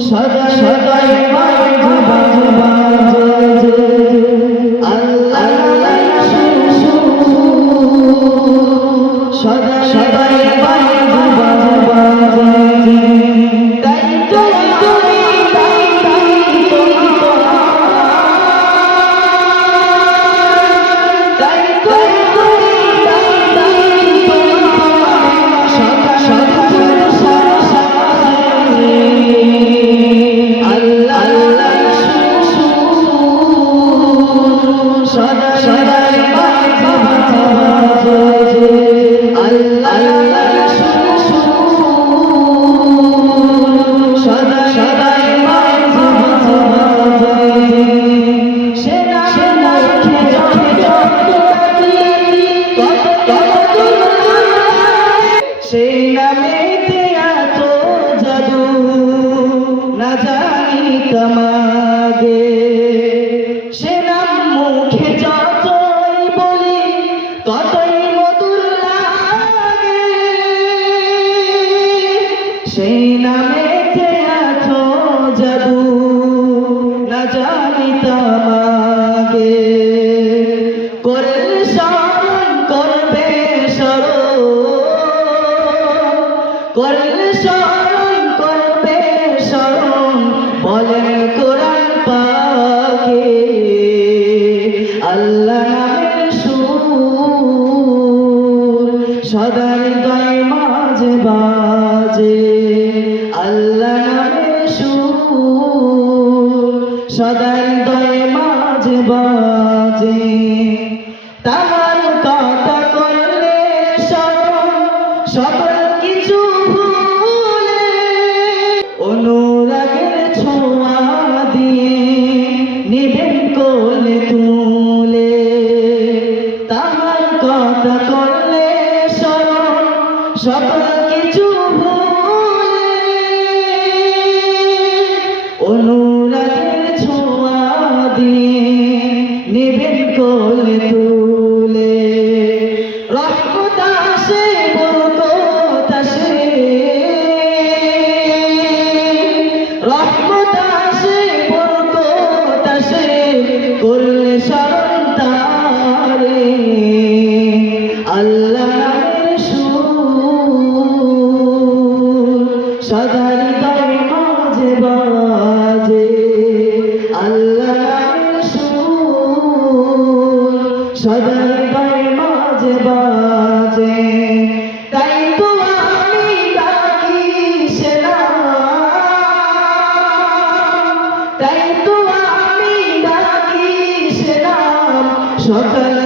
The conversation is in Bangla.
সদা সদাই বাজে বাজে বাজে আল্লাহ সদা সদাই বাজে বাজে বাজে তাই তো তুমি তাই তো তুমি সদা সদা সদা সদাই বাজে বাজে আল্লাহ সদা সদাই বাজে বাজে সেনা সেনা সেই নামেতে এত জাদু না জানি তোমাকে সে নাম মুখে যতই বলি ততই মধুর লাগে সেই নামেতে এত জাদু না জানি তোমাকে করলে স্মরণ করবে স্মরণ করলে স্মরণ করবে স্মরণ বলেন কোরআন পাকে আল্লাহ নামের সুর সদা হৃদয় মাঝে বাজে আল্লাহ নামের সুর সদা হৃদয় মাঝে বাজে তার কথা করলে স্মরণ সকল কিছু ভুলে অনুরাগের ছোঁয়া দিয়ে নিবেন কোলে তুলে তাহার কথা করলে স্মরণ সকল কিছু ভুলে অনুরাগের ছোঁয়া দিয়ে নিবেন কোলে তুলে রহমত আসে বরকত আসে রহমত আসে বরকত আসে করলে স্মরণ তারে আল্লাহ নামের সুর সদা হৃদয় মাঝে বাজে আল্লাহ নামের সুর সদা হৃদয় মাঝে বাজে তাই তো আমি ডাকি সে নাম তাই তো আমি ডাকি সে নাম সকাল